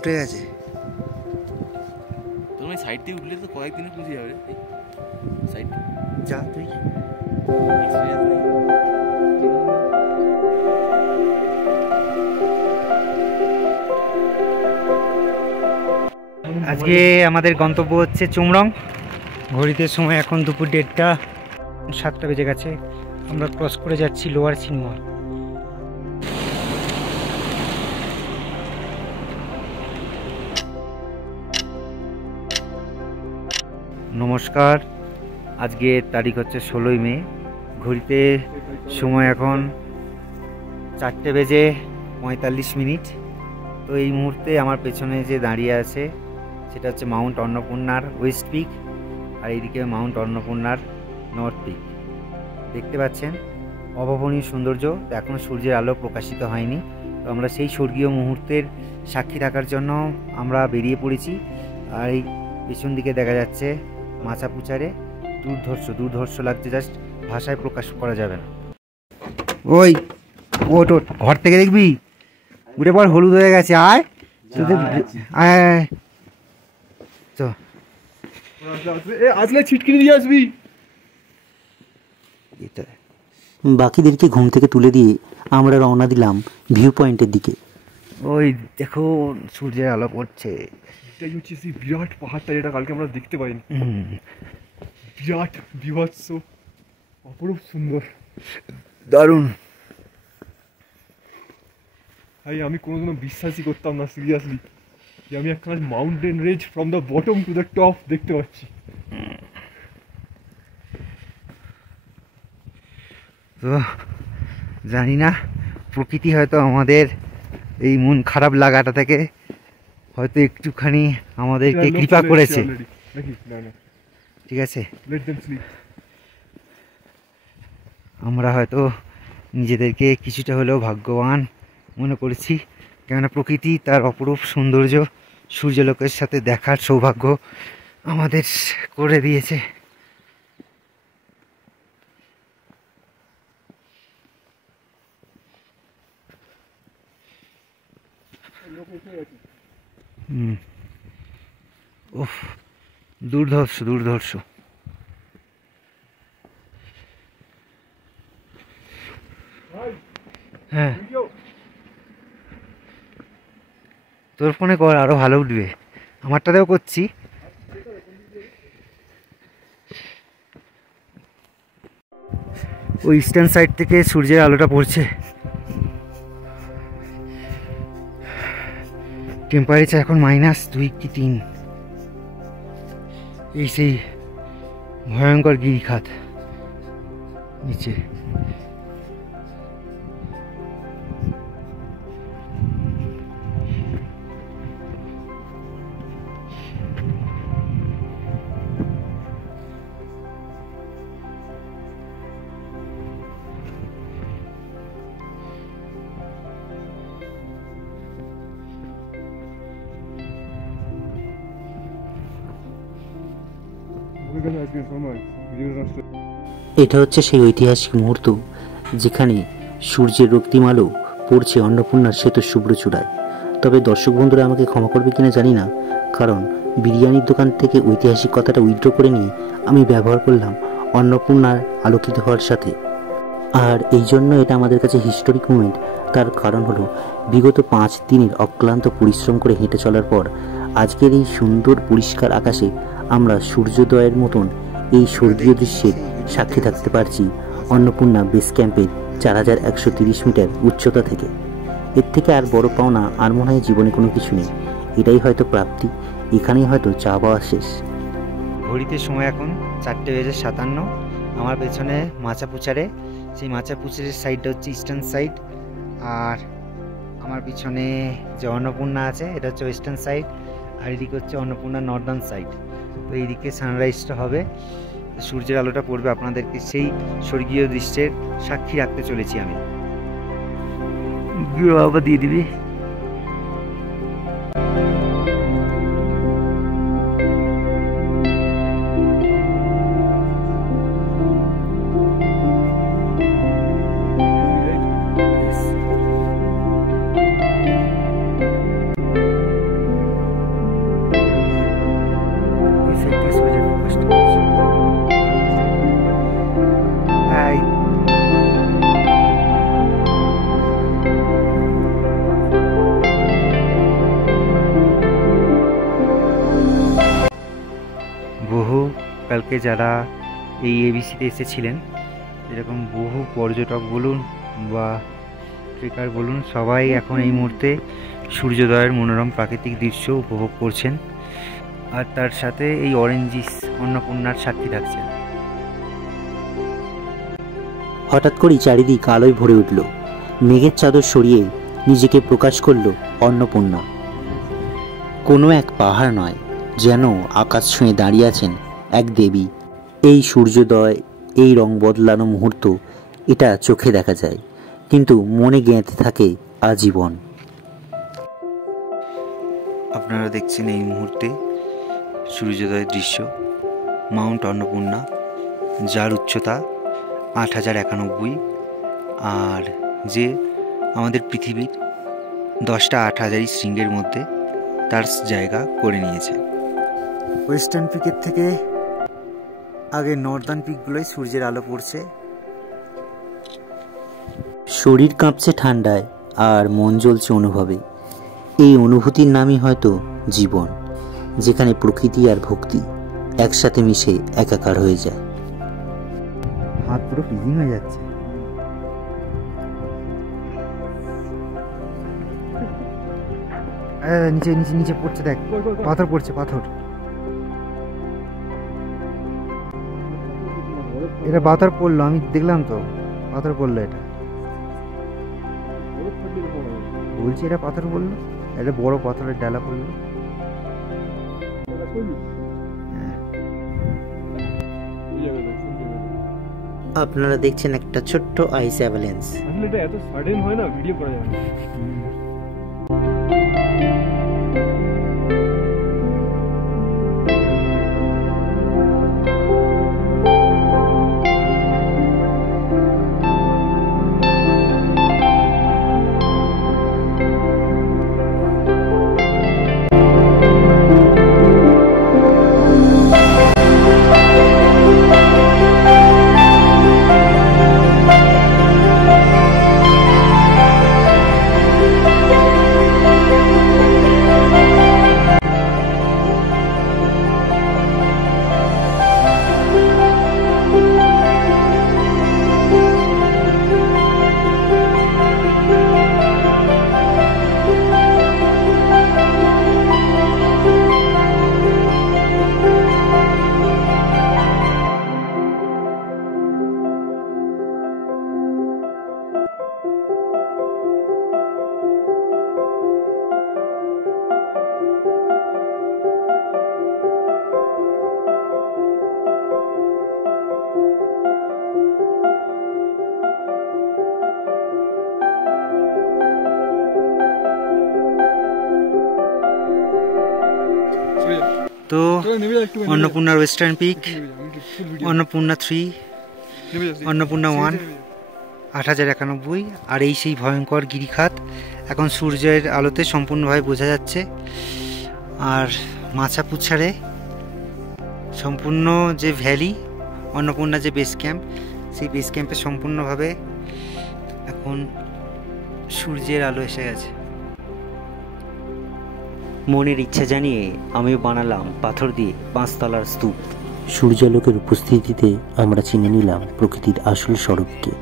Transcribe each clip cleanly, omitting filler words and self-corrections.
উঠে গেছে। তুমি সাইড দিয়ে উঠলে তো কয়েকদিনে পুজো যাবে। সাইড যা তুই। আজকে আমাদের গন্তব্য হচ্ছে চুমরং। ঘড়িতে সময় এখন দুপুর 1:30, 7টা বেজে গেছে। আমরা ক্রস করে যাচ্ছি লোয়ার সিনমা। নমস্কার, আজকে তারিখ হচ্ছে 16ই মে। ঘড়িতে সময় এখন 4টে বেজে 45 মিনিট। তো এই মুহূর্তে আমার পেছনে যে দাঁড়িয়ে আছে সেটা হচ্ছে মাউন্ট অন্নপূর্ণার ওয়েস্ট পিক, আর এইদিকে মাউন্ট অন্নপূর্ণার নর্থ পিক। দেখতে পাচ্ছেন অভাবনীয় সৌন্দর্য। এখনও সূর্যের আলো প্রকাশিত হয়নি, তো আমরা সেই স্বর্গীয় মুহূর্তের সাক্ষী থাকার জন্য আমরা বেরিয়ে পড়েছি। আর এই পেছন দিকে দেখা যাচ্ছে মাচাপুচারে দুর্ধর্ষ লাগছে, জাস্ট ভাষায় প্রকাশ করা যাবে না। ওই ওট ঘর থেকে দেখবি উঠে পর, হলুদ হয়ে গেছে। আয় আয় তো আসলে ছিটকিনি দিয়ে আসবি। বাকিদেরকে ঘুম থেকে তুলে দিয়ে আমরা রওনা দিলাম ভিউ পয়েন্টের দিকে। ওই দেখো সূর্যের আলো পড়ছে। এটাই হচ্ছে সেই বিরাট পাহাড়টা যেটা কালকে আমরা দেখতে পাইনি। বিরাট, বিভৎস, অপরূপ সুন্দর, দারুণ। ভাই আমি কোনোদিনও বিশ্বাসই করতাম না সিরিয়াসলি যে আমি একখানা mountain range from the bottom to the top দেখতে পাচ্ছি। তো জানি না, প্রকৃতি হয়তো আমাদের এই মন খারাপ লাগাটা থেকে হয়তো একটুখানি আমাদেরকে কৃপা করেছে। ঠিক আছে, আমরা হয়তো নিজেদেরকে কিছুটা হলেও ভাগ্যবান মনে করেছি, কেননা প্রকৃতি তার অপরূপ সৌন্দর্য সূর্যলোকের সাথে দেখার সৌভাগ্য আমাদের করে দিয়েছে। উফ, দুর্ধর্ষ। হ্যাঁ, তোর ফোনে কর, আরো ভালো উঠবে। আমারটাতেও করছি। ওই ইস্টার্ন সাইড থেকে সূর্যের আলোটা পড়ছে। টেম্পারেচার এখন -2 কি 3। এই সেই ভয়ঙ্কর গিরিখাত নিচে। এটা হচ্ছে সেই ঐতিহাসিক মুহূর্ত যেখানে সূর্যের রক্তিম আলো পড়ছে অন্নপূর্ণার সেতু শুভ্র চূড়ায়। তবে দর্শক বন্ধুরা আমাকে ক্ষমা করবে কিনা জানি না, কারণ বিরিয়ানির দোকান থেকে ঐতিহাসিক কথাটা উইথড্র করে নিয়ে আমি ব্যবহার করলাম অন্নপূর্ণার আলোকিত হওয়ার সাথে। আর এই জন্য এটা আমাদের কাছে হিস্টোরিক মুমেন্ট। তার কারণ হলো বিগত 5 দিনের অক্লান্ত পরিশ্রম করে হেঁটে চলার পর আজকের এই সুন্দর পরিষ্কার আকাশে আমরা সূর্যোদয়ের মতন এই স্বর্গীয় দৃশ্যের সাক্ষী থাকতে পারছি অন্নপূর্ণা বেস ক্যাম্পের 4130 মিটার উচ্চতা থেকে। এর থেকে আর বড় পাওনা আর মনে হয় জীবনে কোনো কিছু নেই। এটাই হয়তো প্রাপ্তি, এখানেই হয়তো চা পাওয়া শেষ। ঘড়িতে সময় এখন 4টে বেজে 57। আমার পেছনে মাচাপুচারে, সেই মাচাপুচারের সাইডটা হচ্ছে ইস্টার্ন সাইড, আর আমার পিছনে যে অন্নপূর্ণা আছে এটা হচ্ছে ওয়েস্টার্ন সাইড, আর এদিকে হচ্ছে অন্নপূর্ণা নর্দার্ন সাইড। তো এইদিকে সানরাইজটা হবে, সূর্যের আলোটা পড়বে, আপনাদেরকে সেই স্বর্গীয় দৃশ্যের সাক্ষী রাখতে চলেছি আমি। বাবা দিয়ে দিবি। গতকালকে যারা এই এবিসিতে এসেছিলেন, এরকম বহু পর্যটক বলুন বা ট্রেকার বলুন, সবাই এখন এই মুহূর্তে সূর্যোদয়ের মনোরম প্রাকৃতিক দৃশ্য উপভোগ করছেন, আর তার সাথে এই অরেঞ্জিস অন্নপূর্ণার সাক্ষী থাকছেন। হঠাৎ করেই চারিদিক আলোয় ভরে উঠল। মেঘের চাদর সরিয়ে নিজেকে প্রকাশ করল অন্নপূর্ণা। কোনো এক পাহাড় নয়, যেন আকাশ ছুঁয়ে দাঁড়িয়ে আছেন এক দেবী। এই সূর্যোদয়, এই রং বদলানো মুহূর্ত, এটা চোখে দেখা যায়, কিন্তু মনে গেঁথে থাকে আজীবন। আপনারা দেখছেন এই মুহূর্তে সূর্যোদয়ের দৃশ্য, মাউন্ট অন্নপূর্ণা, যার উচ্চতা 8091, আর যে আমাদের পৃথিবীর 10টা 8000 শৃঙ্গের মধ্যে তার জায়গা করে নিয়েছে। ওয়েস্টার্ন পিকের থেকে আগে নর্দার্ন পিকগুলোয় সূর্যের আলো পড়ছে। শরীর কাঁপছে ঠান্ডায় আর মন জ্বলছে অনুভবে। এই অনুভূতির নামই হয়তো জীবন, যেখানে প্রকৃতি আর ভক্তি একসাথে মিশে একাকার হয়ে যায়। হাত পুরো ফ্রিজিং হয়ে যাচ্ছে। নিচে নিচে নিচে পড়ছে, দেখ পাথর পড়ছে, পাথর। এটা পাথর পড়লো, আমি দেখলাম তো পাথর পড়লো। এটা বলছি এটা পাথর পড়লো, এটা বড় পাথরের ডালা পড়লো। আপনারা দেখছেন একটা ছোট্ট আইস অ্যাভালেন্স। আসলে এটা এত সাডেন হয় না, ভিডিও করা যায় না। তো অন্নপূর্ণার ওয়েস্টার্ন পিক, অন্নপূর্ণা 3, অন্নপূর্ণা 1, 8091, আর এই সেই ভয়ঙ্কর গিরিখাত এখন সূর্যের আলোতে সম্পূর্ণভাবে বোঝা যাচ্ছে। আর মাছা পুছারে সম্পূর্ণ যে ভ্যালি, অন্নপূর্ণা যে বেস ক্যাম্প, সেই বেস ক্যাম্পে সম্পূর্ণভাবে এখন সূর্যের আলো এসে গেছে। মনের ইচ্ছা জানিয়ে আমি বানালাম পাথর দিয়ে 5 তলার স্তূপ। সূর্যালোকের উপস্থিতিতে আমরা চিনে নিলাম প্রকৃতির আসল স্বরূপকে।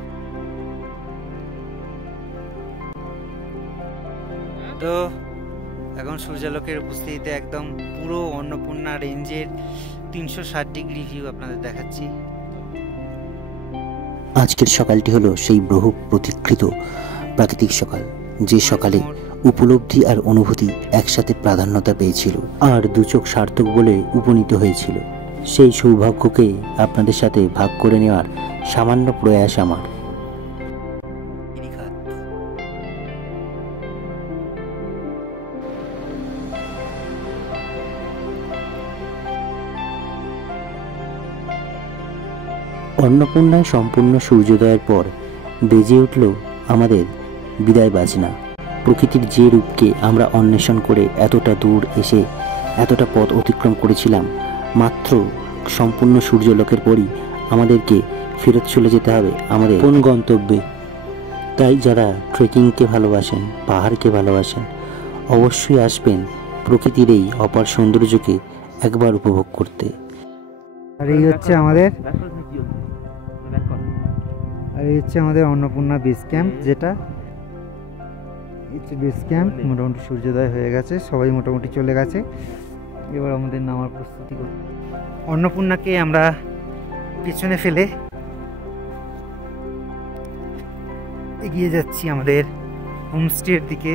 তো এখন সূর্যালোকের উপস্থিতিতে একদম পুরো অন্নপূর্ণা রেঞ্জের 360 ডিগ্রি ভিউ আপনাদের দেখাচ্ছি। আজকের সকালটি হলো সেই বহু প্রতীক্ষিত প্রাকৃতিক সকাল, যে সকালে উপলব্ধি আর অনুভূতি একসাথে প্রাধান্যতা পেয়েছিল, আর দু চোখ সার্থক বলে উপনীত হয়েছিল। সেই সৌভাগ্যকে আপনাদের সাথে ভাগ করে নেওয়ার সামান্য প্রয়াস আমার। অন্নপূর্ণায় সম্পূর্ণ সূর্যোদয়ের পর বেজে উঠল আমাদের বিদায় বাজনা। প্রকৃতির যে রূপকে আমরা অন্বেষণ করে এতটা দূর এসে এতটা পথ অতিক্রম করেছিলাম, মাত্র সম্পূর্ণ সূর্যলোকের পরই আমাদেরকে ফেরত চলে যেতে হবে আমাদের কোন গন্তব্যে। তাই যারা ট্রেকিংকে ভালোবাসেন, পাহাড়কে ভালোবাসেন, অবশ্যই আসবেন প্রকৃতির এই অপার সৌন্দর্যকে একবার উপভোগ করতে। আর এই হচ্ছে আমাদের অন্নপূর্ণা বেস ক্যাম্প, যেটা বেস ক্যাম্প। মোটামুটি সূর্যোদয় হয়ে গেছে, সবাই মোটামুটি চলে গেছে, এবার আমাদের নামার প্রস্তুতি করতে। অন্নপূর্ণাকে আমরা পেছনে ফেলে এগিয়ে যাচ্ছি আমাদের হোমস্টের দিকে।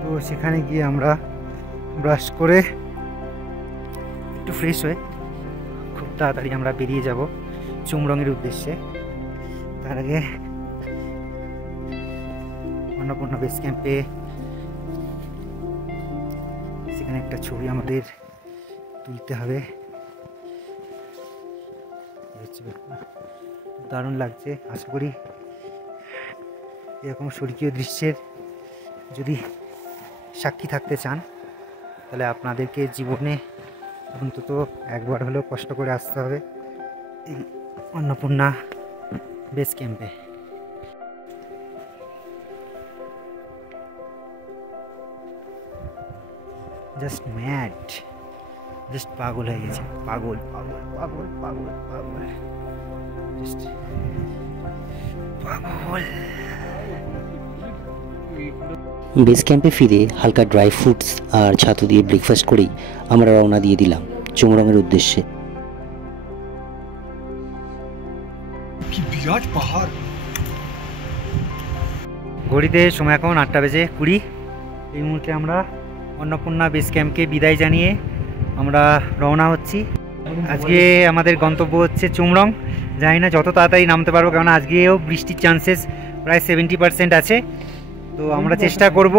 তো সেখানে গিয়ে আমরা ব্রাশ করে একটু ফ্রেশ হয়ে খুব তাড়াতাড়ি আমরা বেরিয়ে যাব চুমরঙের উদ্দেশ্যে। তার আগে অন্নপূর্ণা বেস ক্যাম্পে সেখানে একটা ছবি আমাদের তুলতে হবে। দারুণ লাগছে। আশা করি এরকম স্বর্গীয় দৃশ্যের যদি সাক্ষী থাকতে চান তাহলে আপনাদেরকে জীবনে অন্তত একবার হলেও কষ্ট করে আসতে হবে এই অন্নপূর্ণা বেস ক্যাম্পে। জাস্ট ম্যাড, জাস্ট পাগল হয়ে গেছে, পাগল পাগল পাগল পাগল পাগল, জাস্ট পাগল। বেস ক্যাম্পে ফিরে হালকা ড্রাই ফ্রুটস আর ছাতু দিয়ে ব্রেকফাস্ট করেই আমরা রওনা দিয়ে দিলাম চুমরঙের উদ্দেশ্যে। কি বিরাট পাহাড়। ঘড়িতে সময় এখন 8:20। এই মুহূর্তে আমরা অন্নপূর্ণা বেস ক্যাম্পকে বিদায় জানিয়ে আমরা রওনা হচ্ছি। আজকে আমাদের গন্তব্য হচ্ছে চুমরং। জানি না যত তাড়াতাড়ি নামতে পারবো, কারণ আজকেও বৃষ্টির চান্সেস প্রায় 70% আছে। তো আমরা চেষ্টা করব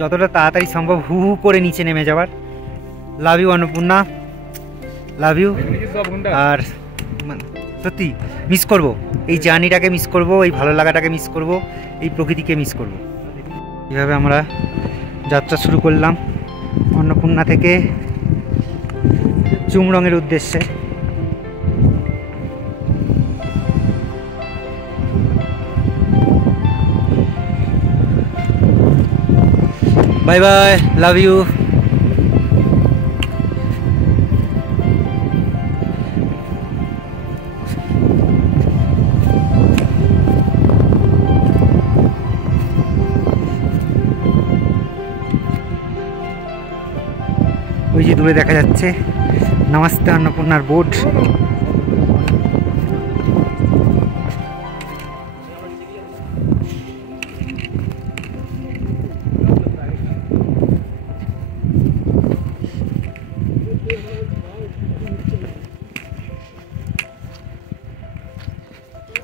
যতটা তাড়াতাড়ি সম্ভব হু হু করে নিচে নেমে যাওয়ার। Love you Annapurna, love you. আর সত্যি মিস করব এই জার্নিটাকে, মিস করব এই ভালো লাগাটাকে, মিস করব এই প্রকৃতিকে, মিস করব। এভাবে আমরা যাত্রা শুরু করলাম অন্নপূর্ণা থেকে চুমরঙের উদ্দেশ্যে। Bye bye, love you. ওই যে দূরে দেখা যাচ্ছে নমস্তে অন্নপূর্ণার বোর্ড।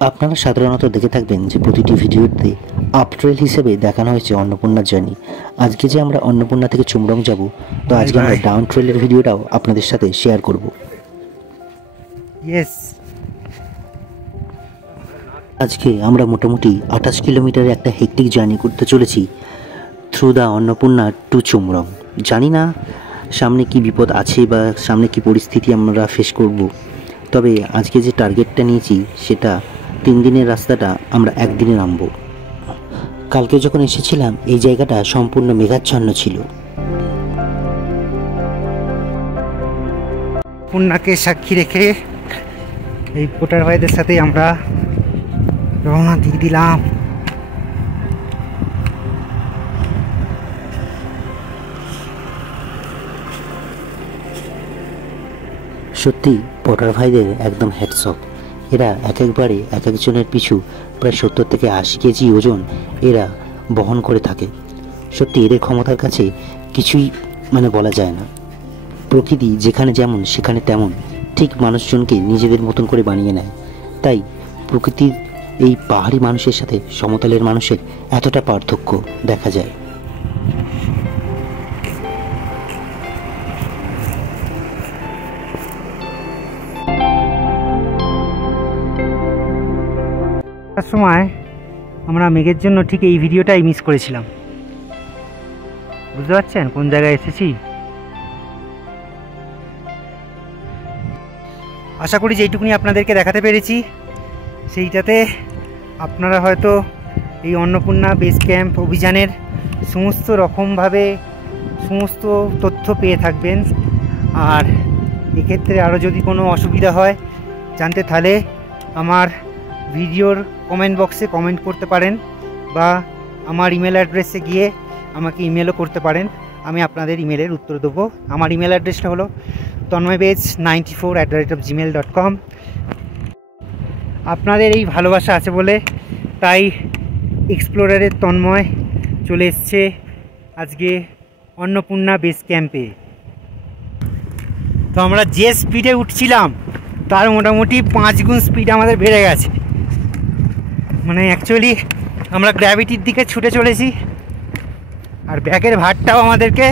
আপনারা সাধারণত দেখে থাকবেন যে প্রতিটি ভিডিওতে আপ ট্রেল হিসেবে দেখানো হয়েছে অন্নপূর্ণার জার্নি। আজকে যে আমরা অন্নপূর্ণা থেকে চুমরং যাব, তো আজকে আমরা ডাউন ট্রেলের ভিডিওটাও আপনাদের সাথে শেয়ার করব। ইয়েস, আজকে আমরা মোটামুটি 28 কিলোমিটারের একটা হেক্টিক জার্নি করতে চলেছি থ্রু দ্য অন্নপূর্ণা টু চুমরং। জানি না সামনে কি বিপদ আছে বা সামনে কি পরিস্থিতি আমরা ফেস করব, তবে আজকে যে টার্গেটটা নিয়েছি সেটা 3 দিনের রাস্তাটা আমরা একদিনে নামবো। কালকে যখন এসেছিলাম এই জায়গাটা সম্পূর্ণ মেঘাচ্ছন্ন ছিল। পূর্ণাকে সাক্ষী রেখে এই পোটার ভাইদের সাথে আমরা রওনা দিয়ে দিলাম। সত্যি পটার ভাইদের একদম হ্যাটস অফ। এরা এক একজনের পিছু প্রায় 70 থেকে 80 কেজি ওজন এরা বহন করে থাকে। সত্যি এদের ক্ষমতার কাছে কিছুই বলা যায় না। প্রকৃতি যেখানে যেমন সেখানে তেমন, ঠিক মানুষজনকে নিজেদের মতন করে বানিয়ে নেয়। তাই প্রকৃতির এই পাহাড়ি মানুষের সাথে সমতলের মানুষের এতটা পার্থক্য দেখা যায়। সময় আমরা মেঘের জন্য ঠিক এই ভিডিওটাই মিস করেছিলাম। বুঝতে পারছেন কোন জায়গায় এসেছি? আশা করি যেইটুকুনি আপনাদেরকে দেখাতে পেরেছি সেইটাতে আপনারা হয়তো এই অন্নপূর্ণা বেস ক্যাম্প অভিযানের সমস্ত রকমভাবে সমস্ত তথ্য পেয়ে থাকবেন। আর এক্ষেত্রে আরও যদি কোনো অসুবিধা হয় জানতে, তাহলে আমার ভিডিওর কমেন্ট বক্সে কমেন্ট করতে পারেন বা আমার ইমেল অ্যাড্রেসে গিয়ে আমাকে ইমেলও করতে পারেন। আমি আপনাদের ইমেলের উত্তর দেবো। আমার ইমেল অ্যাড্রেসটা হলো tanmoybej94@gmail.com। আপনাদের এই ভালোবাসা আছে বলে তাই এক্সপ্লোরারের তন্ময় চলে এসছে আজকে অন্নপূর্ণা বেস ক্যাম্পে। তো আমরা যে স্পিডে উঠছিলাম তার মোটামুটি 5 গুণ স্পিড আমাদের বেড়ে গেছে। মানে অ্যাকচুয়ালি আমরা গ্র্যাভিটির দিকে ছুটে চলেছি, আর ব্যাগের ভারটাও আমাদেরকে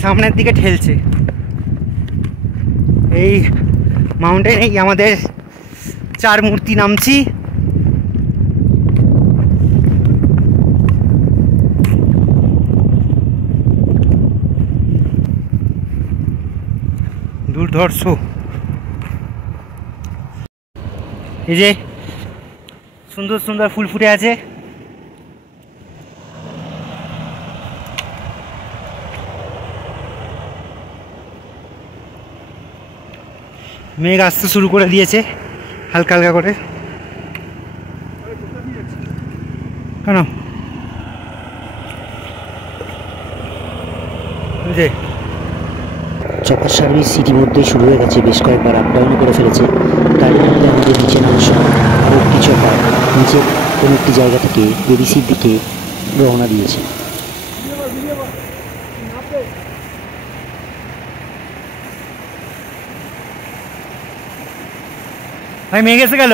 সামনের দিকে ঠেলছে। এই মাউন্টেনেই আমাদের 4 মূর্তি নামছি। দুর্ধর্ষ এই যে সুন্দর সুন্দর ফুল ফুটে আছে। মেঘ আসতে শুরু করে দিয়েছে হালকা হালকা করে। কেন যে চপার সার্ভিস ইতিমধ্যেই শুরু হয়ে গেছে, বেশ কয়েকবার আপ ডাউন করে ফেলেছে। তার মধ্যে আমাদের নিচে নামার সময় আরও একটি চপার নিচের কোনো একটি জায়গা থেকে এবিসির দিকে রওনা দিয়েছে। ভাই মেঘ এসে গেল।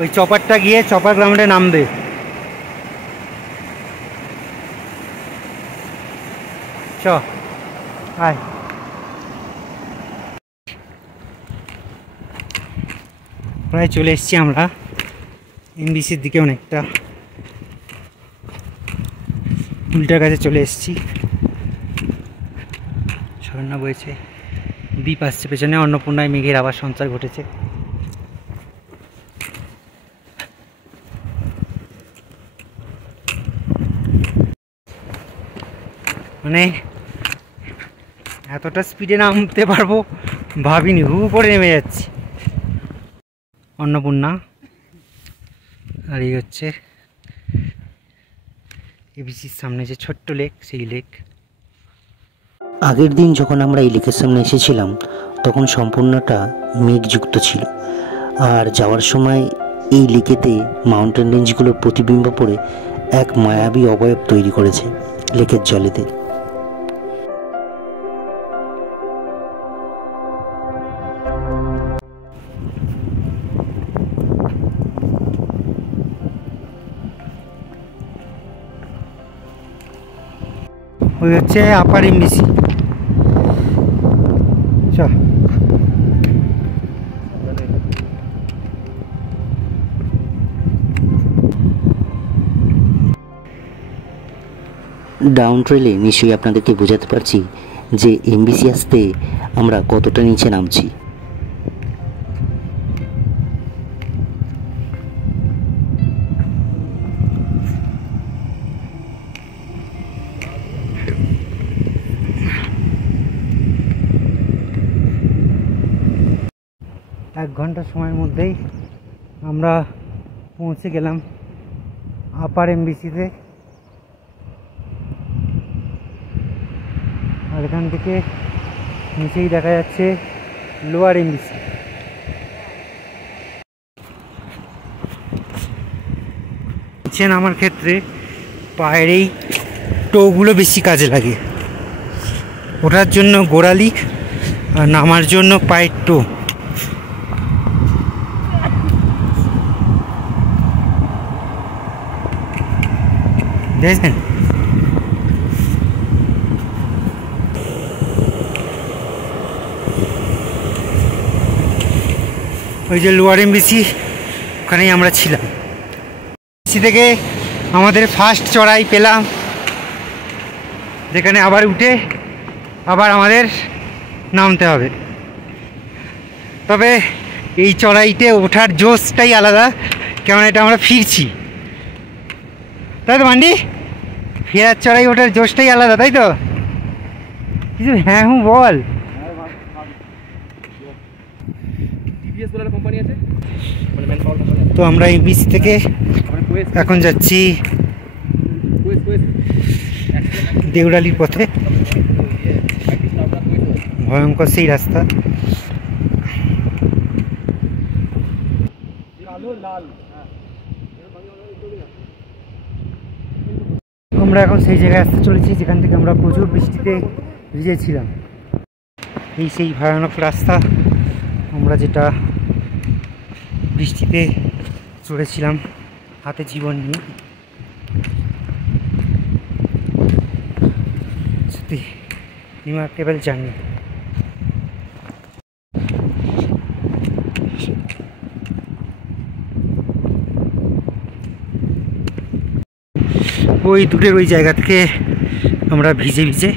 ওই চপারটা গিয়ে চপার গ্রাউন্ডে নামবে। চ আয়। প্রায় চলে এসেছি আমরা এমবিসির দিকে, অনেকটা উল্টার কাছে চলে এসেছি। ঝর্ণা বইছে, দ্বীপ আসছে পেছনে, অন্নপূর্ণায় মেঘের আবার সঞ্চার ঘটেছে। মানে এতটা স্পিডে নামতে পারবো ভাবিনি, হু করে নেমে যাচ্ছি। অন্নপূর্ণা আর এই হচ্ছে এবিসির সামনে যে ছোট্ট লেক, সেই লেক। আগের দিন যখন আমরা এই লেকের সামনে এসেছিলাম তখন সম্পূর্ণটা মেঘযুক্ত ছিল, আর যাওয়ার সময় এই লেকেতে মাউন্টেন রেঞ্জগুলোর প্রতিবিম্ব পড়ে এক মায়াবী অবয়ব তৈরি করেছে লেকের জলেতে। ওই হচ্ছে আপার এমবিসি। চল ডাউন ট্রেলে নিশ্চয়ই আপনাদেরকে বোঝাতে পারছি যে এমবিসি আসতে আমরা কতটা নিচে নামছি। এক ঘন্টা সময়ের মধ্যেই আমরা পৌঁছে গেলাম আপার এমবিসিতে। আর এখান থেকে নিচেই দেখা যাচ্ছে লোয়ার এমবিসি। নিচে নামার ক্ষেত্রে পায়ের এই টোগুলো বেশি কাজে লাগে, ওঠার জন্য গোড়ালি আর নামার জন্য পায়ের টো। দেখেছেন ওই যে লোয়ার এমবিসি, ওখানেই আমরা ছিলাম। এমবিসি থেকে আমাদের ফার্স্ট চড়াই পেলাম, যেখানে আবার উঠে আবার আমাদের নামতে হবে। তবে এই চড়াইতে ওঠার জোশটাই আলাদা, কেমন এটা আমরা ফিরছি, তাই তো মান্ডি? ফেরার চড়াই ওঠার জোশটাই আলাদা, তাই তো? কি কিছু হ্যাঁ হুঁ বল। তো আমরা এমবিসি থেকে এখন যাচ্ছি দেউরালির পথে। ভয়ঙ্কর সেই রাস্তা। আমরা এখন সেই জায়গায় আসতে চলেছি যেখান থেকে আমরা প্রচুর বৃষ্টিতে ভিজেছিলাম। এই সেই ভয়ানক রাস্তা আমরা যেটা বৃষ্টিতে চড়েছিলাম হাতে জীবন নিয়ে। সত্যি রিমার্কেবল জার্নি। ওই দূরের ওই জায়গা থেকে আমরা ভিজে ভিজে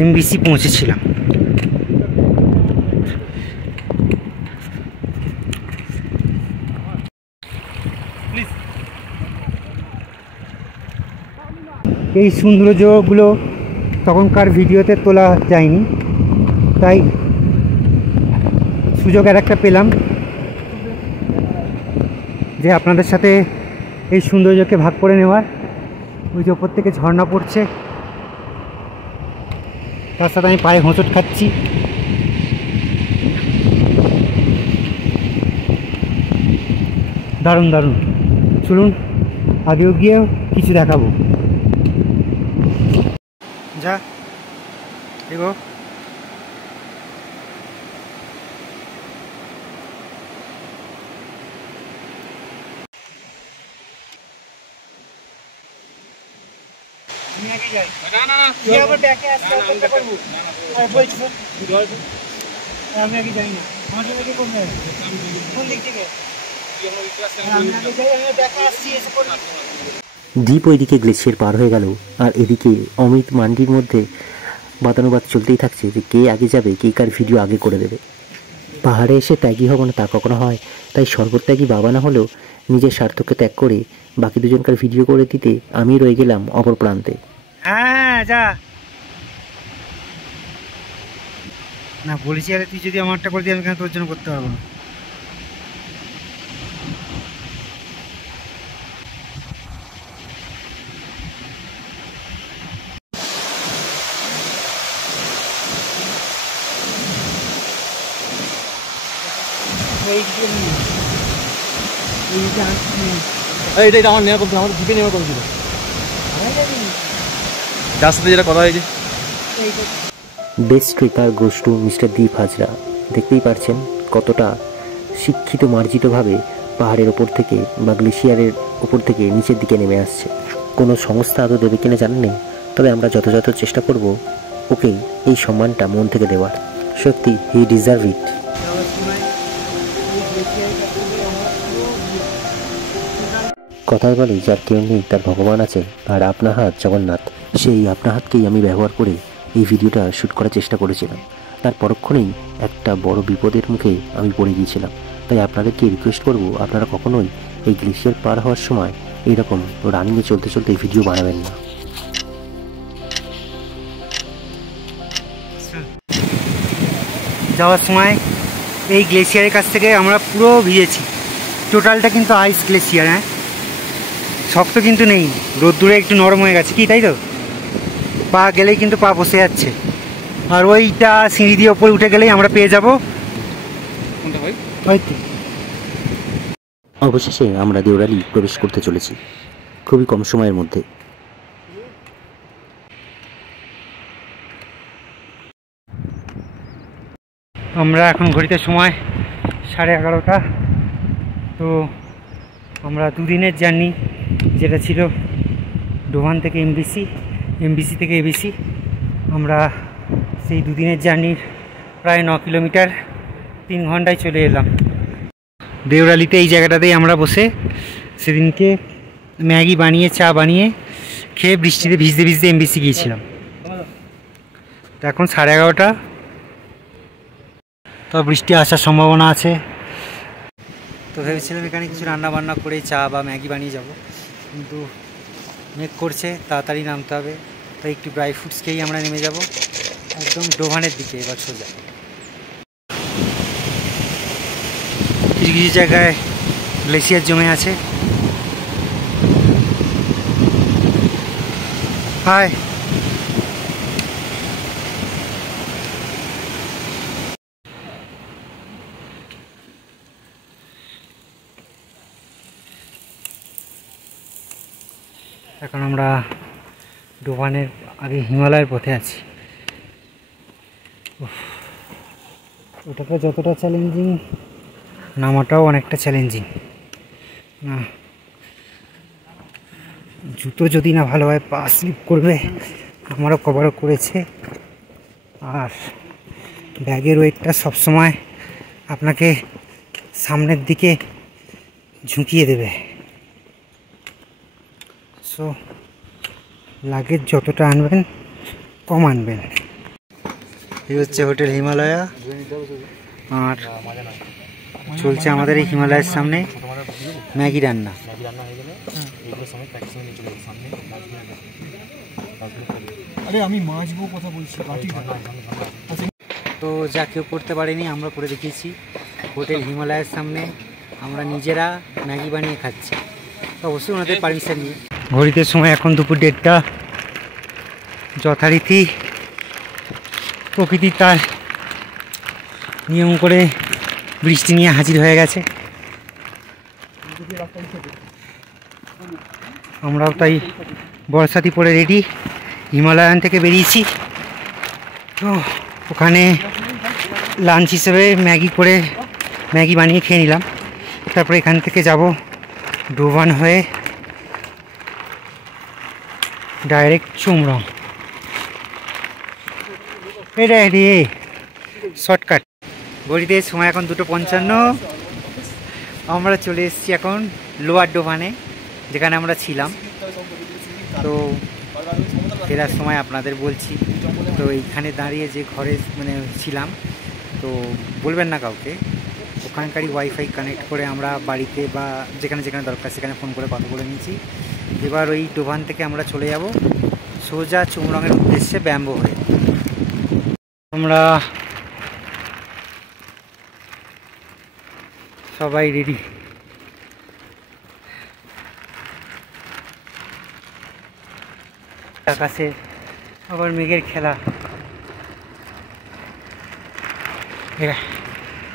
এমবিসি পৌঁছেছিলাম। এই সৌন্দর্যগুলো তখনকার ভিডিওতে তোলা যায়নি, তাই সুযোগ আর একটা পেলাম যে আপনাদের সাথে এই সৌন্দর্যকে ভাগ করে নেওয়ার। ওই যে ওপর থেকে ঝর্ণা পড়ছে, তার সাথে আমি পায়ে হোঁচট খাচ্ছি। দারুণ দারুণ। চলুন আগেও গিয়ে কিছু দেখাবো। যা দেখো আমি আগে যাই না। আমার সঙ্গে কোন দিক থেকে দ্বীপ ওইদিকে গ্লেশিয়ার পার হয়ে গেল, আর এদিকে অমিত মান্ডির মধ্যে বাদানুবাদ চলতেই থাকছে যে কে আগে যাবে, কে কার ভিডিও আগে করে দেবে। পাহাড়ে এসে ত্যাগী হব না তা কখনো হয়, তাই সর্বত্যাগী বাবা না হলেও নিজের স্বার্থকে ত্যাগ করে বাকি দুজনকার ভিডিও করে দিতে আমি রয়ে গেলাম অপর প্রান্তে। হ্যাঁ যা না বলেছি, আরে তুই যদি আমারটা করে দিই আমি কেন তোর জন্য করতে পারবো না? এইটা আমার নেওয়া করতে, আমার জিপে নেওয়া করেছিল যার সাথে যেটা কথা হয়েছে। Best trekker goes to mister Deep Hazra. দেখতেই পারছেন কতটা শিক্ষিত মার্জিতভাবে পাহাড়ের ওপর থেকে বা গ্লেশিয়ারের ওপর থেকে নিচের দিকে নেমে আসছে। কোনো সংস্থা আদৌ দেবে কিনা জানেন নেই, তবে আমরা যথাযথ চেষ্টা করব ওকে এই সম্মানটা মন থেকে দেওয়ার। সত্যি হি ডিজার্ভ ইট। কথায় বলে যার কেউ নেই তার ভগবান আছে, আর আপনা হাত জগন্নাথ। সেই আপনা হাতকেই আমি ব্যবহার করে এই ভিডিওটা শ্যুট করার চেষ্টা করেছিলাম। তার পরক্ষণেই একটা বড় বিপদের মুখে আমি পড়ে গিয়েছিলাম। তাই আপনাদেরকে রিকোয়েস্ট করব, আপনারা কখনোই এই গ্লেশিয়ার পার হওয়ার সময় এইরকম রানিংয়ে চলতে চলতে ভিডিও বানাবেন না। যাওয়ার সময় এই গ্লেশিয়ারের কাছ থেকে আমরা পুরো ভিজেছি। টোটালটা কিন্তু আইস গ্লেশিয়ার। হ্যাঁ, শক্ত কিন্তু নেই, রোদ্দুরে একটু নরম হয়ে গেছে কি, তাই তো? পা গেলেই কিন্তু পা বসে যাচ্ছে। আর ওইটা সিঁড়ি দিয়ে ওপরে উঠে গেলেই আমরা পেয়ে যাবো। অবশেষে আমরা দেউরালি প্রবেশ করতে চলেছি খুবই কম সময়ের মধ্যে। আমরা এখন ঘড়িতে সময় 11:30। তো আমরা দুদিনের জার্নি, যেটা ছিল ডোভান থেকে এমবিসি, এমবিসি থেকে এবিসি, আমরা সেই দুদিনের জার্নির প্রায় 9 কিলোমিটার 3 ঘন্টায় চলে এলাম। দেউরালিতে এই জায়গাটাতেই আমরা বসে সেদিনকে ম্যাগি বানিয়ে চা বানিয়ে খেয়ে বৃষ্টিতে ভিজতে ভিজতে এমবিসি গিয়েছিলাম। তো এখন 11:30। তো বৃষ্টি আসার সম্ভাবনা আছে। তো ভেবেছিলাম এখানে কিছু রান্না বান্না করে চা বা ম্যাগি বানিয়ে যাব, কিন্তু মেঘ করছে, তাড়াতাড়ি নামতে হবে। তো তাই একটু ড্রাই ফ্রুটস খেয়েই আমরা নেমে যাব একদম ডোভানের দিকে। এবার সোজা কিছু কিছু জায়গায় গ্লেশিয়ার জমে আছে। হাই, এখন আমরা ডোভানের আগে হিমালয়ের পথে আছি। ওটাকে যতটা চ্যালেঞ্জিং, নামাটাও অনেকটা চ্যালেঞ্জিং। না, জুতো যদি না ভালো হয় পা স্লিপ করবে, আমারও কভারও করেছে। আর ব্যাগের ওয়েটটা সবসময় আপনাকে সামনের দিকে ঝুঁকিয়ে দেবে। সো লাগেজ যতটা আনবেন কম আনবেন। এই হচ্ছে হোটেল হিমালয়া, আর চলছে আমাদের এই হিমালয়ের সামনে ম্যাগি রান্না। আরে আমি মাছবো কথা বলছি। তো যা কেউ করতে পারেনি আমরা করে দেখিয়েছি। হোটেল হিমালয়ের সামনে আমরা নিজেরা ম্যাগি বানিয়ে খাচ্ছি, তো অবশ্যই ওনাদের পারমিশন নিয়ে। ঘড়িতে সময় এখন দুপুর 1:30। যথারীতি প্রকৃতি তার নিয়ম করে বৃষ্টি নিয়ে হাজির হয়ে গেছে। আমরাও তাই বর্ষাতি পরে রেডি, হিমালয়ান থেকে বেরিয়েছি। তো ওখানে লাঞ্চ হিসেবে ম্যাগি বানিয়ে খেয়ে নিলাম। তারপরে এখান থেকে যাব ডোভান হয়ে ডাইরেক্ট চুমরং। এটা শর্টকাট। ঘড়িতে সময় এখন 2:55। আমরা চলে এসেছি এখন লোয়ার ডোভানে, যেখানে আমরা ছিলাম। তো ফেরার সময় আপনাদের বলছি। তো এইখানে দাঁড়িয়ে যে ঘরে ছিলাম, তো বলবেন না কাউকে। ওখানকারই ওয়াইফাই কানেক্ট করে আমরা বাড়িতে বা যেখানে যেখানে দরকার সেখানে ফোন করে কথা বলে নিয়েছি। এবার ওই ডোভান থেকে আমরা চলে যাব সোজা চুমরংয়ের উদ্দেশ্যে ব্যাম্বো হয়ে। আমরা সবাই রেডি। আকাশে আবার মেঘের খেলা।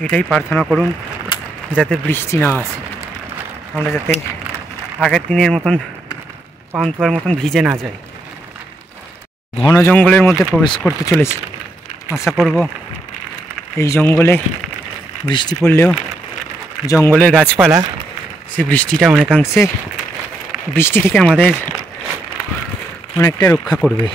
এটাই প্রার্থনা করুন যাতে বৃষ্টি না আসে, আমরা যাতে আগের দিনের মতন পান্তুয়ার মতন ভিজে না যায়। ঘন জঙ্গলের মধ্যে প্রবেশ করতে চলেছি। আশা করব এই জঙ্গলে বৃষ্টি পড়লেও জঙ্গলের গাছপালা সেই বৃষ্টিটা অনেকাংশে বৃষ্টি থেকে আমাদের অনেকটা রক্ষা করবে।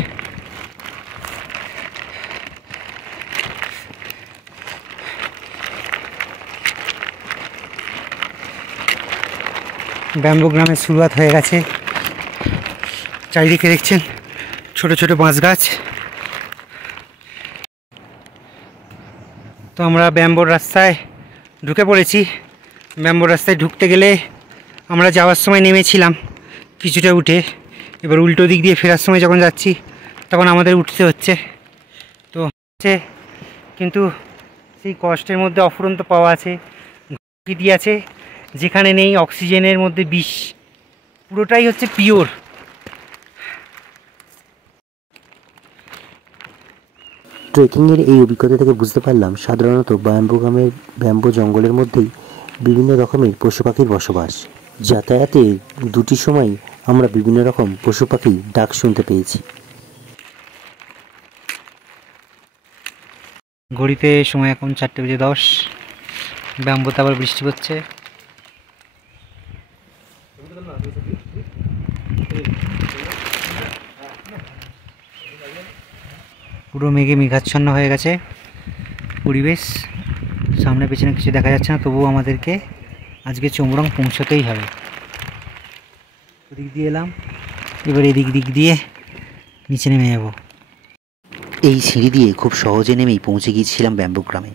ব্যাম্বো গ্রামের শুরুয়াত হয়ে গেছে। চারিদিকে দেখছেন ছোট ছোট বাঁশ গাছ। তো আমরা ব্যাম্বোর রাস্তায় ঢুকে পড়েছি। ব্যাম্বোর রাস্তায় ঢুকতে গেলে আমরা যাওয়ার সময় নেমেছিলাম কিছুটা উঠে, এবার উল্টো দিক দিয়ে ফেরার সময় যখন যাচ্ছি তখন আমাদের উঠতে হচ্ছে। তো কিন্তু সেই কষ্টের মধ্যে অফুরন্ত পাওয়া আছে, প্রকৃতি আছে যেখানে নেই অক্সিজেনের মধ্যে বিষ, পুরোটাই হচ্ছে পিওর। ট্রেকিংয়ের এই অভিজ্ঞতা থেকে বুঝতে পারলাম সাধারণত ব্যাম্বো গ্রামের ব্যাম্বো জঙ্গলের মধ্যেই বিভিন্ন রকমের পশু পাখির বসবাস। যাতায়াতে দুটি সময় আমরা বিভিন্ন রকম পশু পাখি ডাক শুনতে পেয়েছি। ঘড়িতে সময় এখন 4:10। ব্যাম্বোতে আবার বৃষ্টি পড়ছে। পুরো মেঘে মেঘাচ্ছন্ন হয়ে গেছে পরিবেশ, সামনে পেছনে কিছু দেখা যাচ্ছে না, তবুও আমাদেরকে আজকে চুমরং পৌঁছতেই হবে। ওদিক দিয়ে এলাম, এবার এদিক দিয়ে নিচে নেমে যাব। এই সিঁড়ি দিয়ে খুব সহজে নেমেই পৌঁছে গিয়েছিলাম ব্যাম্বো গ্রামে।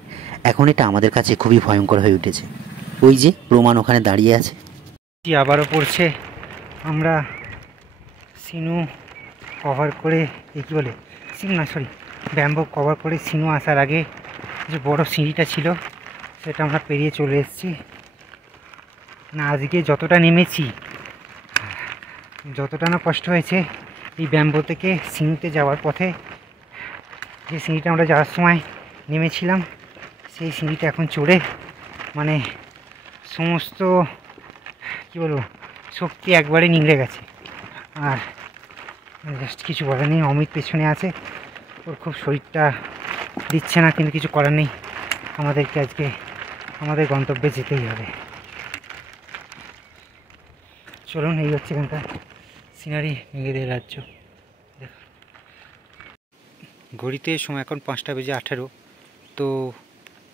এখন এটা আমাদের কাছে খুবই ভয়ঙ্কর হয়ে উঠেছে। ওই যে প্রমাণ ওখানে দাঁড়িয়ে আছে। আবারও পড়ছে। আমরা সিনু কভার করে কী বলে ব্যাম্বো কভার করে সিনু আসার আগে যে বড় সিঁড়িটা ছিল সেটা আমরা পেরিয়ে চলে এসেছি। না আজকে যতটা নেমেছি, যতটা না কষ্ট হয়েছে এই ব্যাম্বো থেকে সিনুতে যাওয়ার পথে, যে সিঁড়িটা আমরা যাওয়ার সময় নেমেছিলাম সেই সিঁড়িটা এখন চড়ে মানে সমস্ত কী বলবো শক্তি একবারে নিংড়ে গেছে। আর জাস্ট কিছু বলার নেই। অমিত পেছনে আছে, ওর খুব শরীরটা দিচ্ছে না, কিন্তু কিছু করার নেই, আমাদেরকে আজকে আমাদের গন্তব্যে যেতেই হবে। চলুন, এই হচ্ছে এখানকার সিনারি, মেঘেদের রাজ্য। ঘড়িতে সময় এখন 5:18। তো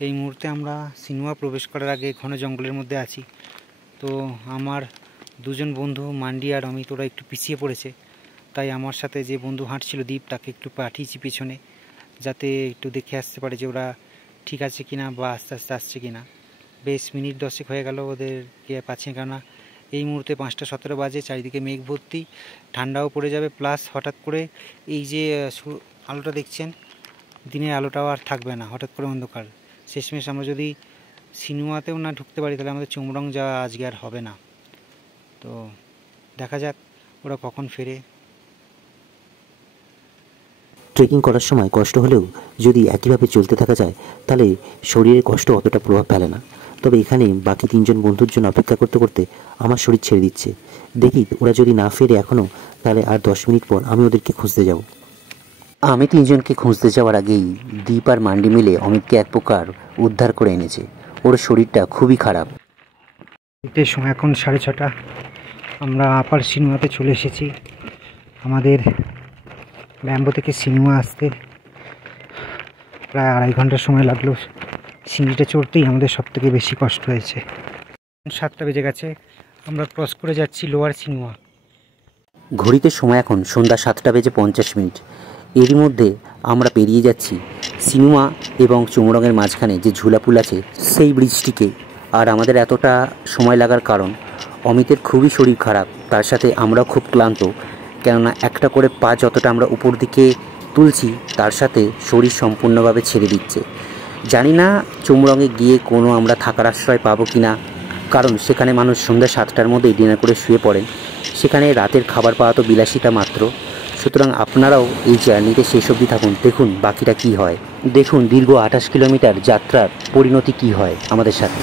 এই মুহূর্তে আমরা সিনেমা প্রবেশ করার আগে ঘন জঙ্গলের মধ্যে আছি। তো আমার দুজন বন্ধু মান্ডি আর অমিত ওরা একটু পিছিয়ে পড়েছে, তাই আমার সাথে যে বন্ধু হাঁটছিল দীপ তাকে একটু পাঠিয়েছি পিছনে, যাতে একটু দেখে আসতে পারে যে ওরা ঠিক আছে কিনা বা আস্তে আস্তে আসছে কিনা। বেশ মিনিট 10 হয়ে গেল ওদেরকে পাচ্ছে, কেননা এই মুহূর্তে 5:17 বাজে, চারিদিকে মেঘ ভর্তি, ঠান্ডাও পড়ে যাবে, প্লাস হঠাৎ করে এই যে আলোটা দেখছেন দিনের আলোটাও আর থাকবে না, হঠাৎ করে অন্ধকার। শেষমেশ আমরা যদি সিনেমাতেও না ঢুকতে পারি তাহলে আমাদের চুমরং যাওয়া আজকে আর হবে না। তো দেখা যাক ওরা কখন ফেরে। ট্রেকিং করার সময় কষ্ট হলেও যদি একইভাবে চলতে থাকা যায় তাহলে শরীরে কষ্ট অতটা প্রভাব ফেলে না। তবে এখানে বাকি 3 জন বন্ধুর জন্য অপেক্ষা করতে করতে আমার শরীর ছেড়ে দিচ্ছে। দেখি ওরা যদি না ফেরে এখনও, তাহলে আর 10 মিনিট পর আমি ওদেরকে খুঁজতে যাব। আমি 3 জনকে খুঁজতে যাওয়ার আগেই দীপ আর মান্ডি মিলে অমিতকে এক প্রকার উদ্ধার করে এনেছে। ওর শরীরটা খুবই খারাপ। এর সময় এখন 6:30। আমরা আপার সিনেমাতে চলে এসেছি। আমাদের ব্যাম্বো থেকে সিনেমা আসতে প্রায় 2.5 ঘন্টার সময় লাগলো। সিঁড়িটা চড়তেই আমাদের সব থেকে বেশি কষ্ট হয়েছে। 7টা বেজে গেছে, আমরা ক্রস করে যাচ্ছি লোয়ার সিনেমা। ঘড়িতে সময় এখন সন্ধ্যা 7:50। এরই মধ্যে আমরা পেরিয়ে যাচ্ছি সিনেমা এবং চুমরঙের মাঝখানে যে ঝুলাপুল আছে সেই ব্রিজটিকে। আর আমাদের এতটা সময় লাগার কারণ অমিতের খুবই শরীর খারাপ, তার সাথে আমরাও খুব ক্লান্ত, কেননা একটা করে পা যতটা আমরা উপর দিকে তুলছি তার সাথে শরীর সম্পূর্ণভাবে ছেড়ে দিচ্ছে। জানি না চুমরঙে গিয়ে কোনো আমরা থাকার আশ্রয় পাবো কি না, কারণ সেখানে মানুষ সন্ধ্যা 7টার মধ্যেই ডিনার করে শুয়ে পড়েন। সেখানে রাতের খাবার পাওয়া তো বিলাসিতা মাত্র। সুতরাং আপনারাও এই জার্নিতে শেষ অবধি থাকুন, দেখুন বাকিটা কি হয়। দেখুন দীর্ঘ 28 কিলোমিটার যাত্রার পরিণতি কি হয় আমাদের সাথে।